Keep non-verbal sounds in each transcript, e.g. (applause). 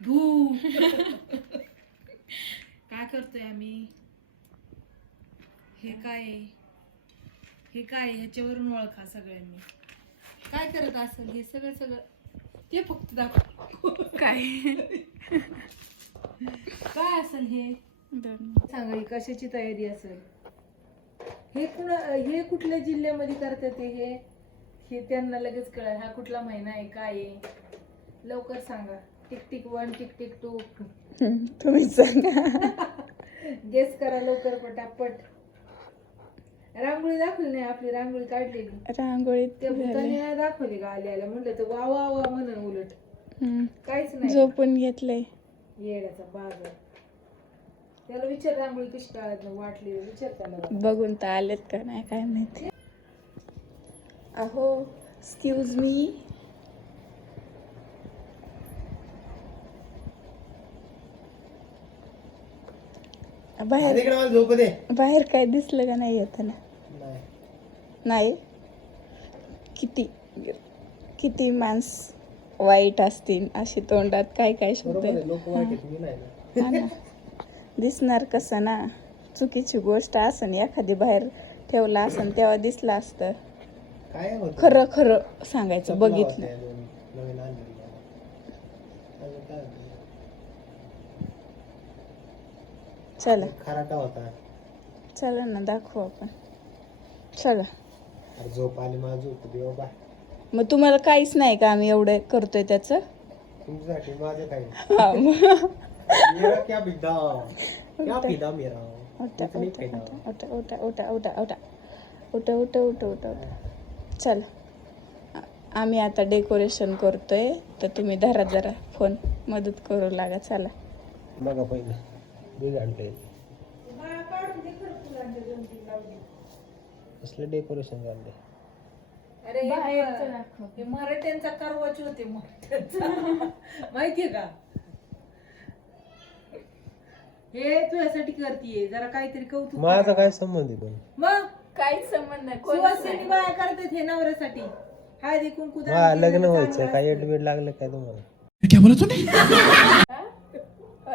भू. (laughs) काय करतोय आम्ही? हे काय? हे काय? ह्याच्यावरून ओळखा सगळ्यांनी. काय करत असेल? हे सगळं सगळं ते फक्त दाखव. काय? (laughs) काय असेल हे? सांगा ही कशाची तयारी असेल? हे कुणा हे कुठल्या जिल्ह्यामध्ये करतात हे हे हे त्यांना लगेच कळेल. हा कुठला महिना आहे? काय आहे? लवकर सांगा. Tick tick one tick tick two. (laughs) तुम्ही सांगा. गेस करा लवकर पटापट. रांगोळी दाखवली नाही आपली रांगोळी काढलेली. रांगोळीत त्या झाले. भूताने नाही दाखवली का आली आल्या म्हणलं तर वा वा वा म्हणून उलट. हम्म. काहीच नाही. झोपून घेतलंय. येड्याचा बाजार. त्याला विचार रांगोळी कशी काढत वाटली विचार त्याला बघून तर आलेत का नाही काय माहिती. अहो एक्सक्यूज मी बाहेर. इकडे मला झोप दे. बाहेर काय दिसलं का नाही येताना? नाही. किती किती माणस वाईट असतील असे तोंडात काय काय शब्द नाही हा. ना. दिसणार कसं ना? चुकीची गोष्ट असन एखादी बाहेर ठेवला असन तेव्हा दिसलं असतं. काय होत? खरं खरं सांगायचं बघितलं नवीन आणलेलं अजून काय होतं? चला. खराटा होता. चला ना दाखवू आपण. चला. अरे झोप आली बाबा. मग तुम्हाला काहीच नाही का आम्ही एवढं करतोय त्याचं? तुमच्यासाठी माझं काही हा, मग. मेरा क्या पिता क्या पिता मेरा? उठा उठा उठा उठा उठा उठा उठा उठा. उठा उठा उठा उठा चला. आ- आम्ही आता डेकोरेशन करतोय. तर तुम्ही धरा जरा फोन. मदत करू लागा. चला. बघा पहिलं. दूध कसलं डेकोरेशन अरे हे हे मराठ्यांचा कारवाच होते मराठ्यांचा. (laughs) माहितीये का? हे तुझ्यासाठी करतीये जरा काहीतरी कौतुक माझा करा. काय संबंध आहे पण? मग? काहीच संबंध नाही सुवासिनी बाया करतात हे नवऱ्यासाठी. हळदी कुंकू दान वा केलं लग्न तर व्हायचं चांगलं काय असतं. एडमिट लागलं काय तुम्हाला? (laughs)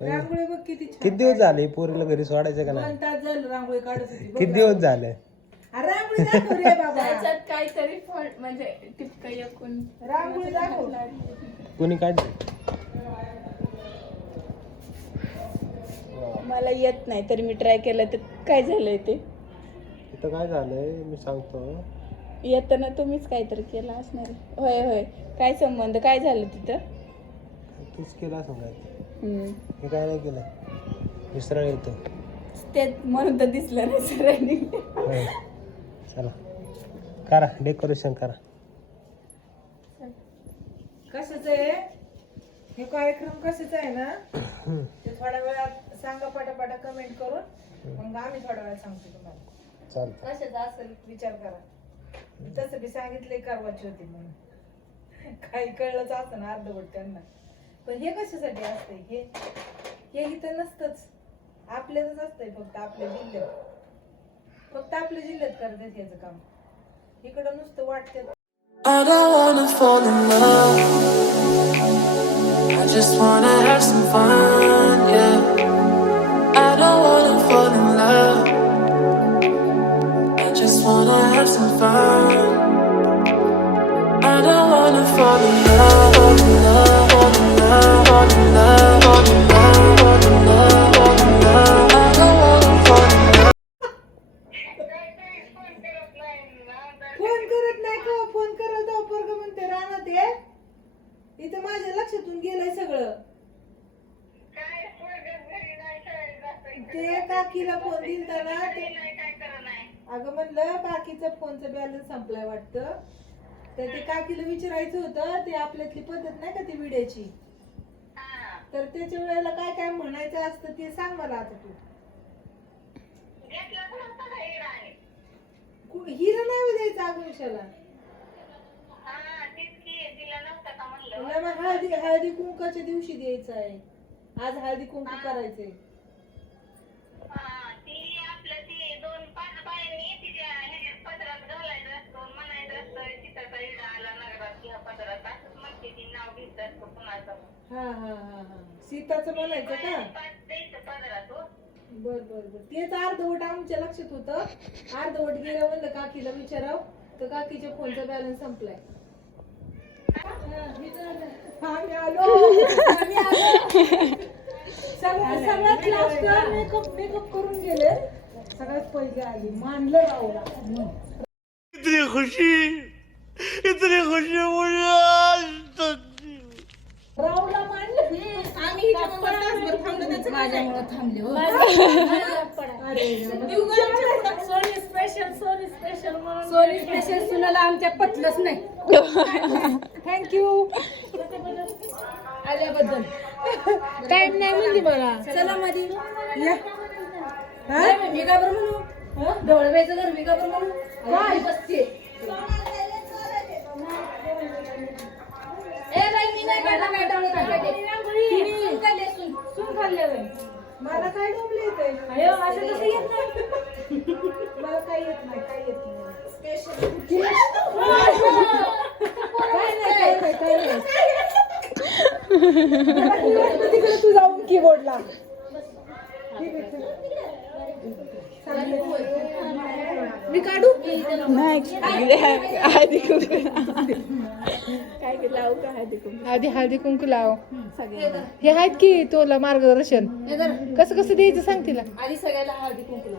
रांगोळी बघ किती छान किती दिवस झाले पोरीला घरी सोडायचं का नाही? दोन तास झालं रांगोळी काढत होती बघ किती दिवस झाले? अरे रांगोळी दाखव रे बाबा. त्याच्यात काहीतरी फळ म्हणजे टिपक एकूण. रांगोळी दाखव. कोणी काढली? मला येत नाही तरी मी ट्राय केलं तर काय झालंय ते? तिथं काय झालंय? मी सांगतो. येताना तुम्हीच काहीतरी केलं असणार. होय होय. काय संबंध? काय झालं तिथं? तूच केला असं काय? हम्म. मी काय नाही केलं. विसराळ येतो. ते म्हणून तर दिसलं नाही सरांनी. होय. चला. करा डेकोरेशन करा. कशाच आहे? हे कार्यक्रम कशाच आहे ना? ते थोड्या वेळात सांगा पटापटा कमेंट करून. मग आम्ही थोड्या वेळात सांगतो तुम्हाला. चालतं कशाचा असेल विचार करा. तसं बी सांगितलंय कारवाची होती म्हणून. काही कळलंच असतं ना अर्धवट त्यांना. पण हे कशासाठी असतंय? हे हे इथं नसतंच. आपल्यातच असतंय फक्त आपल्या जिल्ह्यात. फक्त आपल्या जिल्ह्यात करतात याचं काम. इकडं नुसतं वाटतं I don't wanna fall in love. I just wanna have some fun, have some fun. I don't wanna fall in love, fall in love, fall in love, fall in love, fall in love, फोनचा balance संपलाय वाटतं. तर ते काकीला विचारायचं होतं ते आपल्यातली पद्धत नाही का ती विड्याची? तर त्याच्या वेळेला काय काय म्हणायचं असतं ते सांग मला आता तू. हिरा नाही हो द्यायचा आगुशाला हळदी हळदी कुंकाच्या दिवशी द्यायचं आहे. आज हळदी कुंकू करायचंय ती आपलं ती दोन पाच बायांनी तिच्या ह्याच्यात पदरात घालायचं असतं म्हणायचं असतं तिथं हा हा हा हा. सीताचं म्हणायचं का? बर बर बर. तेच अर्धवट आमच्या लक्षात होतं. अर्धवट गेलं म्हणलं काकीला विचाराव. तर काकीच्या फोनचा बॅलन्स संपलाय. आम्ही आलो. आम्ही आलो. सगळ्यात सगळ्यात लास्ट मेकअप मेकअप करून गेले. सगळ्यात पहिले आली. मानलं राहूला इतनी खुशी इतनी खुशी मुझे आज तक. राहूला मानलं आम्ही तासभर थांबलो त्याचं माझ्यामुळे थांबले हो. Soni special Soni special Soni special सुनाला आमच्या पटलंच नाही. थँक्यू आल्याबद्दल. टाइम नाही म्हणली मला. चला मध्ये या. हा? नाही, मी का बरं म्हणू? ढोळवेचं घर मी का बरं म्हणू? काय? बसते ए बाई मी नाही काढला काय डोळे काढले सून काढले सून बाई मला काय डोंबले येते अयो असं कसं येत नाही? मला काय येत नाही काय येत नाही. काय नाही काय नाही काय नाही. तिकडे तू जाऊन कीबोर्डला मी काढू? नाही. हळदी कुंकू काय लावू का हळदी कुंकू? आधी हळदी कुंकू लाव. हे आहेत की तुला मार्गदर्शन? कसं कसं द्यायचं सांग तिला? आधी सगळ्याला हळदी दे.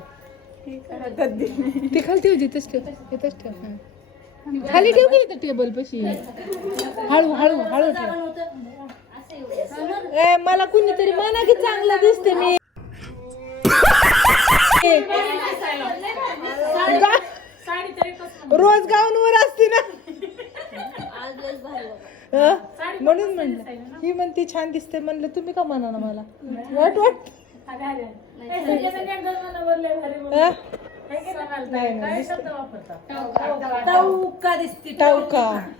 ती खालती होती इथंच ठेव. इथंच ठेव. खाली ठेव की इथं टेबल पशी? हळू हळू हळू ठेव. ए मला कुणीतरी म्हणा की चांगलं दिसते मी गा- रोज गाऊनवर असते ना? म्हणून म्हणलं. ही म्हणती छान दिसते म्हणलं तुम्ही का म्हणा ना मला? वाट वाट हं? नाही, नाही, दिसते. टवका दिसते.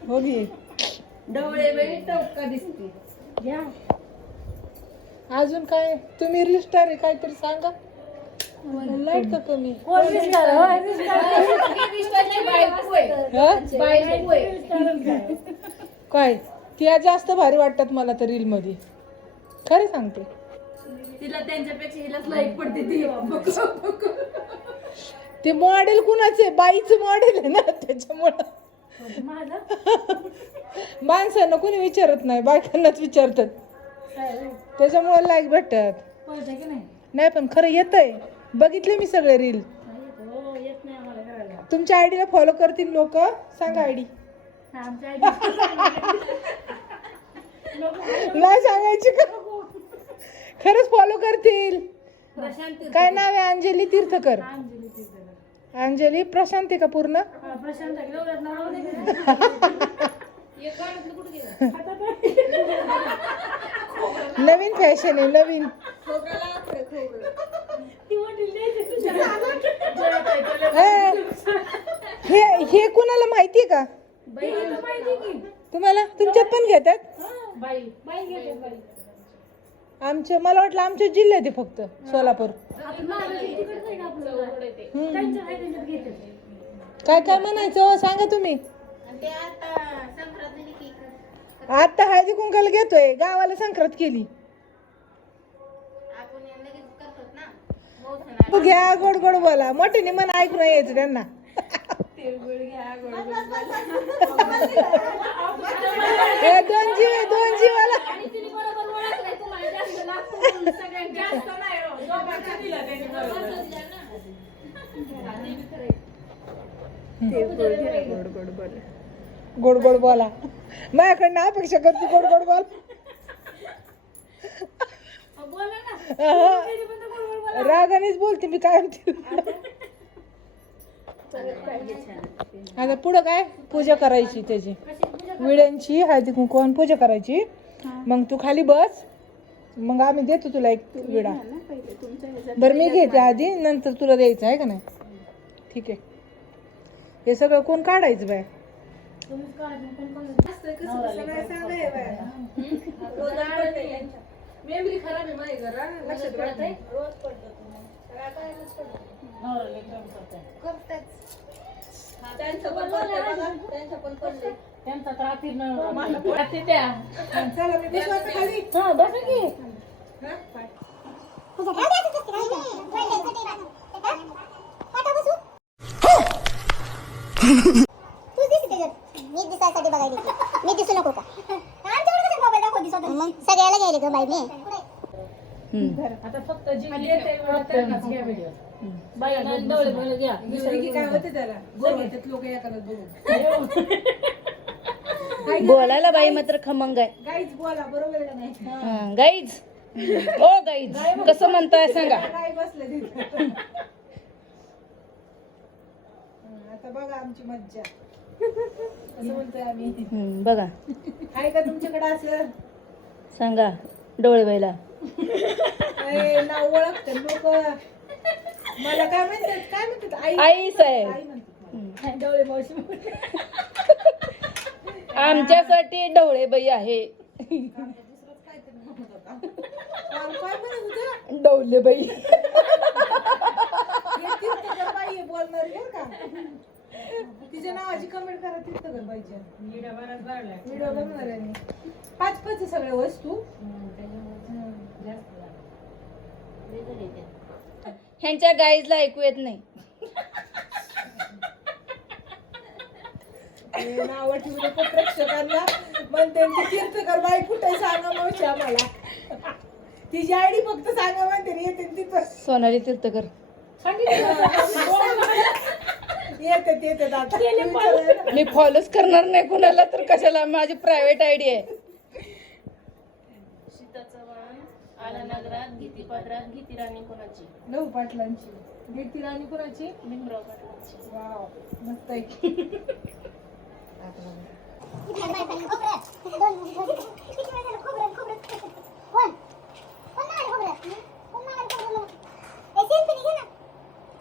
हो वेळी अजून काय? तुम्ही रील स्टार आहे काहीतरी सांगा. लाइट का कमी? आहे. आहे. काय? त्या जास्त भारी वाटतात मला तर रील मध्ये. खरं सांगते. तिला त्यांच्यापेक्षा हिलाच लाईक पडते ती. ते मॉडेल कुणाचे? बाईचं मॉडेल आहे ना त्याच्यामुळं. माणसांना कोणी विचारत नाही बायकांनाच विचारतात. त्याच्यामुळे लाईक भेटतात. नाही पण खरं येतंय. बघितले मी सगळे रील तुमच्या आयडीला फॉलो करतील लोक. सांगा आयडी नाही सांगायची का? खरंच फॉलो करतील. काय नाव आहे? अंजली तीर्थकर. अंजली प्रशांत आहे का पूर्ण? (laughs) नवीन फॅशन आहे नवीन. हे हे कुणाला माहिती आहे का? तुम्हाला? तुमच्यात पण घेतात? आमच्या मला वाटलं आमच्या जिल्ह्यात आहे फक्त सोलापूर. काय काय म्हणायचं हो, सांगा तुम्ही. आता हळदी कुंकाला घेतोय गावाला संक्रांत केली. तू घ्या गोड गोड बोला मोठ्याने मन ऐकून यायचं त्यांना. ए, दोन जीव आहे, दोन जीवाला. गोड गोड बोल. गोड गोड बोला. माझ्याकडनं अपेक्षा करते गोड गोड बोल. रागानेच बोलते मी काय म्हणते? आता पुढं काय? पूजा करायची त्याची. विड्यांची हळदी कुंकवान पूजा करायची. मग तू खाली बस. मग आम्ही देतो तुला एक विडा. बरं मी घेते आधी नंतर तुला द्यायचं आहे का नाही? ठीक आहे. हे सगळं कोण काढायचं बाय? मेमरी खराब आहे माझी जरा लक्षात राहत नाही त्यांचं पण त्यांचं पण पडले त्यांचा तर अतीर्ण चला मी बसू खाली हा बस की हा? पाय. तू दिसते त्याच्यात मी दिसायसाठी बघायला. मी दिसू नको का? मोबाईल दाखव दिसत मग सगळ्याला घ्यायला ग बाई मी. आता फक्त जी येते त्यांनाच घ्या व्हिडिओ बायांना डोळे भरले घ्या. दुसरी की काय होते त्याला. बोलवतात लोक एखादा बघून बोलायला बाई मात्र खमंग आहे. गाईच बोला बरोबर आहे का नाही? हा, गाईज ओ गाईज कसं म्हणताय सांगा. गाय बसले तिथे. हं, आता बघा आमची मज्जा. असं म्हणतोय आम्ही. हम्म, बघा. आहे का तुमच्याकडे असं? सांगा डोळे बाईला ए, नाव ओळखते लोक. मला काय म्हणतात काय म्हणतात? आई आई साहेब. आई म्हणतात. मला. डोळे मावशी (laughs) आमच्यासाठी डोळे बाई आहे. दुसरंच काहीतरी म्हणत होता. काल काय म्हणत होत्या डोले बाई. बोलणारी बरं का. तिच्या नावाची कमेंट करा बराच वाढलाय. व्हिडिओ बनवणार आहे मी पाच पाच आहे सगळ्या वस्तू. ह्यांच्या गाईजला ऐकू येत नाही. हे नावं ठेवू नको प्रेक्षकांना. म्हणते ती तीर्थकर बाई कुठे सांगा मावशी आम्हाला? तिची आयडी फक्त सांगा म्हणते रे, येते तिथं. सोनाली तीर्थकर. येते येते आता विचारायला. मी फॉलोच करणार नाही कुणाला तर कशाला? माझी प्रायव्हेट आयडी आहे. सीता चव्हाण आला नगरात गीती पात्रात गीती राणी कोणाची? लहू पाटलांची. गीती राणी कुणाची? भीमराव पाटलांची. वाव मस्त आहे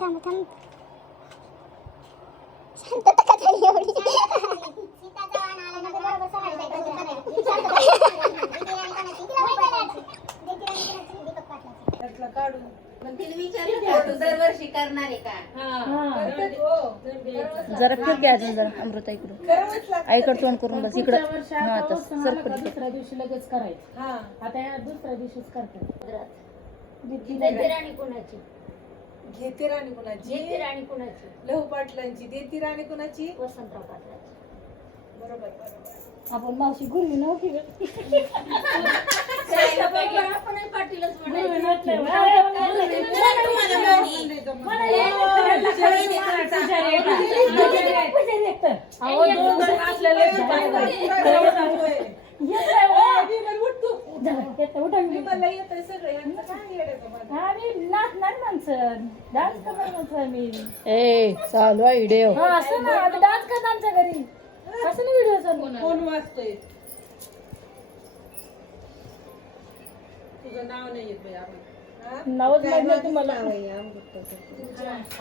थांब थांब शांतता का झाली एवढी सीताचा वाण आला ना बरोबर सवारी बाई कोणती करायची. त्यातला काढून पण तिने विचारलं तू दरवर्षी करणार आहे का करतात, हो. जरा फिर घ्या अजून जरा अमृता इकडून करावंच लागतं आईकडे तोंड करून बस इकडं. हा आता. दुसऱ्या दिवशी लगेच करायचं. हा. आता या दुसऱ्या दिवशीच करतात राणी कोणाची? घेते राणी कुणाची? गीती राणी कोणाची? लहू पाटलांची. देती राणी कुणाची? वसंतराव पाटलाची. बरोबर बरोबर. आपण मावशी गुरुवी नव्हती पाटीलच गुरुवी. अहो, दोन जण असलेले झालं, येतं, मी. हा, मी नाचणार माणसं डान्स करणार माणसं ए चालू आहे व्हिडिओ हा असं ना आता डान्स करणार आमच्या घरी व्हिडिओ चालू कोण वाचतोय तुझं नाव नाही येत बाई नावच तुम्हाला.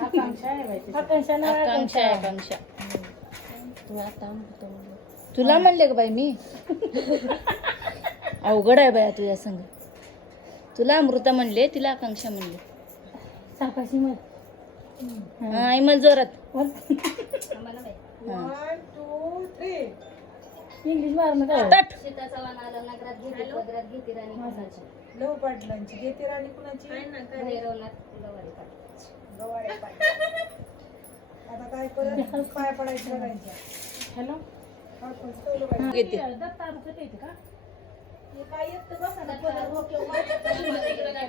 आकांक्षा आहे बाई. आकांक्षा नाही आकांक्षा आहे, आकांक्षा. तुला म्हणले का बाई मी? अवघड आहे बाया तुझ्या संग. तुला अमृता म्हणले तिला आकांक्षा म्हणले. सापाशी मत हा आई मला जोरात. वन टू थ्री इंग्लिश तट आला नगरात गीती पदरात गीती राणी कोणाची? लहू पाटलांची. देती राणी कुणाची? भैरवनाथ गवारी पाटलाची गवाळे पाटील. आता काय परत पाय पडायचे बघायचे. हॅलो. येते. दत्ता येते का? काय येतं बसा ना पदर डोक्यावर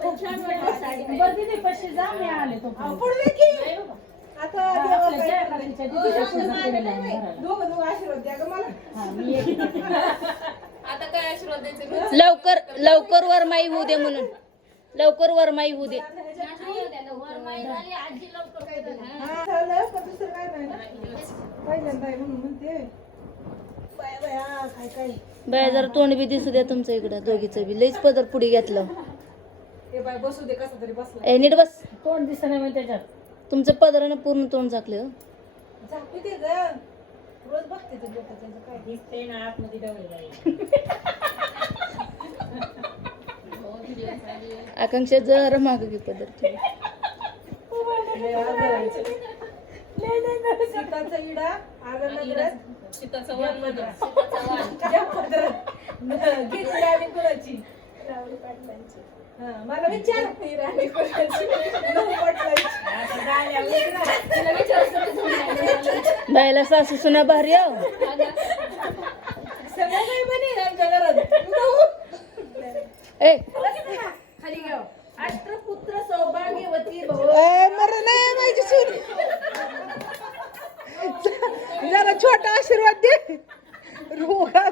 बरं दिदी पशी जा मी आले तो अहो, पडू दे की. आता देवा काय करते. दोघं दोघं आशीर्वाद द्या ग मला आता काय आशीर्वाद द्यायचे लवकर लवकर वरमाई होऊ दे म्हणून लवकर वरमाई होऊ दे दुसरं काय नाही ना पहिल्यांदा आहे म्हणून म्हणते बाया बाया काय काय बाया जरा तोंड बी दिसू द्या तुमचं इकडं दोघीचं बी. लईच पदर पुढे घेतलं. हे बाय बसू दे कसं तरी बसला. ए नीट बस. तोंड दिसत नाही मग त्याच्यात. तुमचं पदरानं पूर्ण तोंड झाकले हो? झाकू दे ग. रोज बघते ते लोक त्याचं काय. दिसते ना आतमध्ये डवळे बाई. आकांक्षा जरा माग घे पदर थोडी. लय आजारायचं. सीताचा इडा आलं नगरात. (laughs) पदरात. घेतली कुणाची? हा, मला विचार. (laughs) राणी कुणाची? पाटलाची. (laughs) बायला सासू सुना भारी हो. सगळं काही आमच्या घरात. ए. खाली घ्या. अष्टपुत्र सौभाग्यवती भव ए, मरण नाही माझी सून जरा छोटा आशीर्वाद दे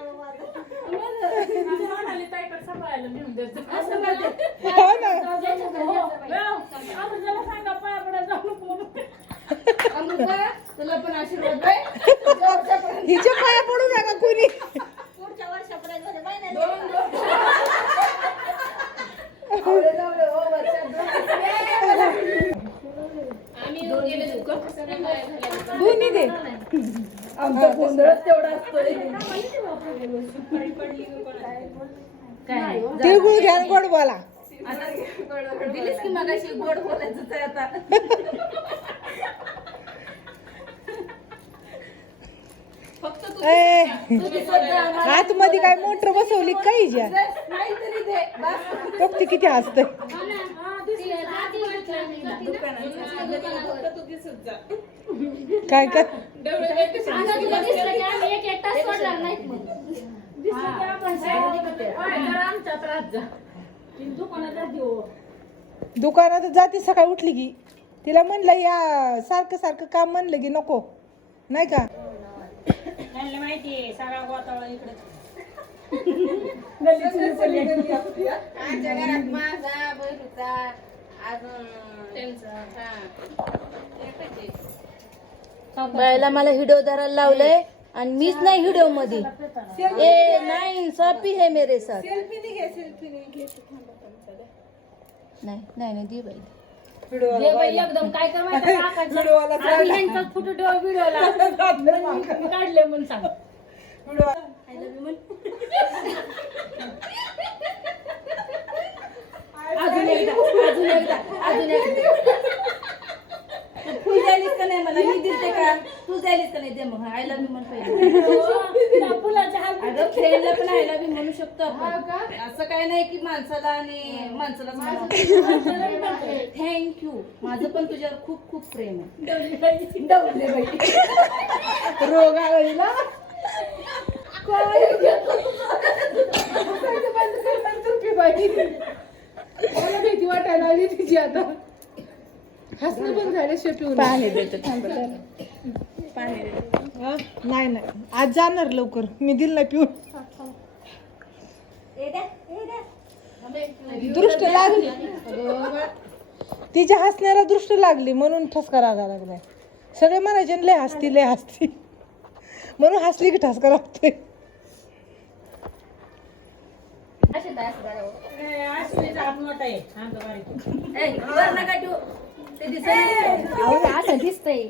रोगा आईला. म्हणाली ताईकडे सांभाळायला नेऊन द्यायचं. हो ना आपण ज्याला सांगा पाया पडायला जाऊ नको म्हणून. अमृता तुला पण आशीर्वाद बाई पुढच्या वर्षापर्यंत हिच्या पाया पडू नका कोणी पुढच्या वर्षापर्यंत बाई नाही दोन दोन आवडे जावडे हो वर्षात दोन झालं दोन्ही दे आमचा गोंधळच तेवढा असतोय. तिळगुळ घ्या गोड बोला. दिलीस की मगाशी गोड बोलायचं आता (laughs) फक्त तू ए तुझी श्रद्धा आम्हाला आतमध्ये काय मोटर बसवली काही ज्या? नाहीतरी दे. बस. बघ ती किती हसते काय काय दुकानात जाते हो. दुकानात जाते सकाळी उठली की. तिला म्हणलं या सारखं सारखं काम म्हणलं की नको. नाही का? त्यांना माहितीये सगळा गोतावळा इकडे. आमच्या घरात माझा बहिणीचा अजून त्यांचा. हा. बायला मला हिडो धरायला लावलंय आणि मीच नाही हिडो मध्ये ए नाही. इन्साफी है मेरे साथ. सेल्फी घे सेल्फी घे. नाही नाही नाही दे बाई. दे बाई एकदम काय कर माहिती आहे का? व्हिडिओला आधी ह्यांचा फोटो ठेवा व्हिडिओला (laughs) मी काढले म्हणून सांग. अजून एकदा अजून एकदा अजून एकदा. तू द्यायलीस का नाही मला? मी दिसते का? तू द्यायलीस का नाही? दे मग. आय लव्ह यू म्हण पहिले. त्या फुलाच्या अगं फ्रेंडला पण आय लव्ह यू म्हणू शकतो आपण. असं काय नाही की माणसाला आणि माणसाला थँक्यू माझं पण तुझ्यावर खूप खूप प्रेम आहे. डवले बाई मला भीती वाटायला आली तिची आता. हसणं पण झालं शेवटी पाणी देतो थांबा. जरा. पाणी देतो. नाही नाही. आज जाणार लवकर. मी दिल नाही पिऊन. दृष्ट लागली. तिच्या हसण्याला दृष्ट लागली म्हणून ठसका रागा लागलाय. सगळे म्हणायचे लय हसती लय हसती. म्हणून हसली की ठसका लागतोय. ए, अश्विनीचा हात मोठा आहे. आमचा बारीक. आहे. ए, वर नका ठेवू. ते दिसायला असं दिसतंय.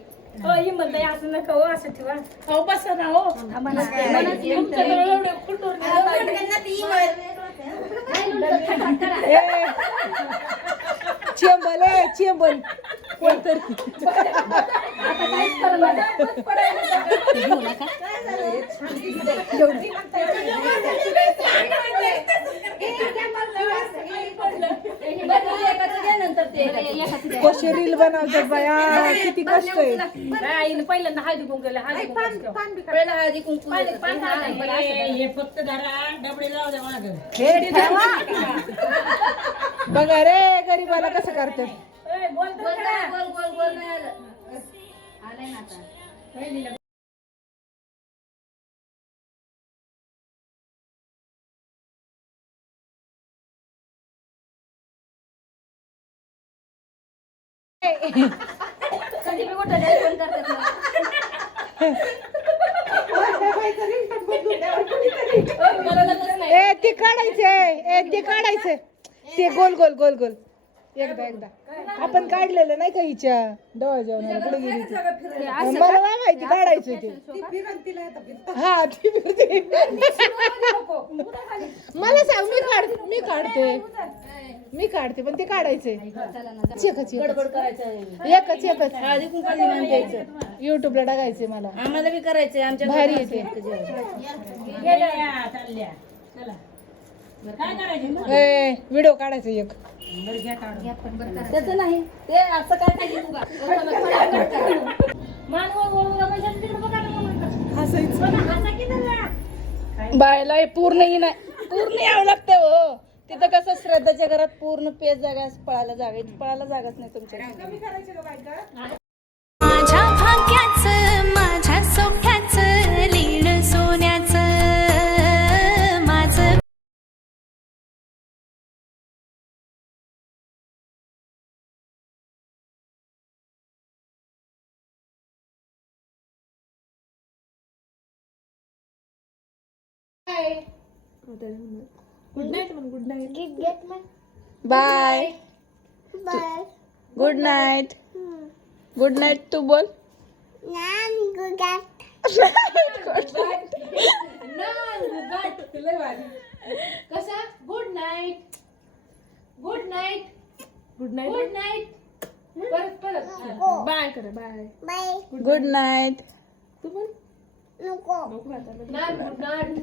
हो ही म्हणताय असं नका हो असं ठेवा. हो बसा ना हो. तुमच्याकडे एवढे खुलटूर ए, चेंबल ए चेंबल कोणतरी एकाचं घ्या नंतर ते एकाचं. कसे रील बनवतात बाया किती कष्ट आहे आईने पहिल्यांदा हळदी कुंकू केलं हळदी कुंकू पहिला हळदी कुंकू हा, फक्त धरा डबडे लावू द्या मागं. हे ठेवा बघा रे गरीबाला कसं करतात ए, बोलतो गोल का? गोल गोल गोल नाही आलं. आलंय ना आता. कधी कुठं करतात नाही. ए ते काढायचे ए ते काढायचे ते गोल गोल गोल गोल एकदा एकदा. आपण काढलेलं नाही का हिच्या डोळ्या जेवणाला पुढे गेली ती? मला नाही माहिती काढायचं ते. हा ती फिरते मला सांग मी काढ मी काढते. मी काढते पण ते काढायचंय एकच एकच. करायचं एकच युट्यूबला टाकायचंय मला. आम्हाला बी करायचंय आमच्या भारी येते. करायचं व्हिडिओ काढायचा एक. त्याचं नाही. ते असं काय (laughs) काय मान वर वर वर म्हणजे तिकडे बघा ना मग. बघा, हसा की जरा. बायला हे पूर्ण ही नाही. पूर्ण यावं लागतं हो. तिथं कसं श्रद्धाच्या घरात पूर्ण पेज जागा पळायला जागा पळायला जागाच नाही तुमच्या कमी करायचं का बायका. माझ्या भाग्याचं माझ्या सोख्याचं bye bye good night good night तू बोल नाम गुगाट कसा good night good night good night good night परत परत बाय करा बाय बाय गुड नाईट नको गुड नाईट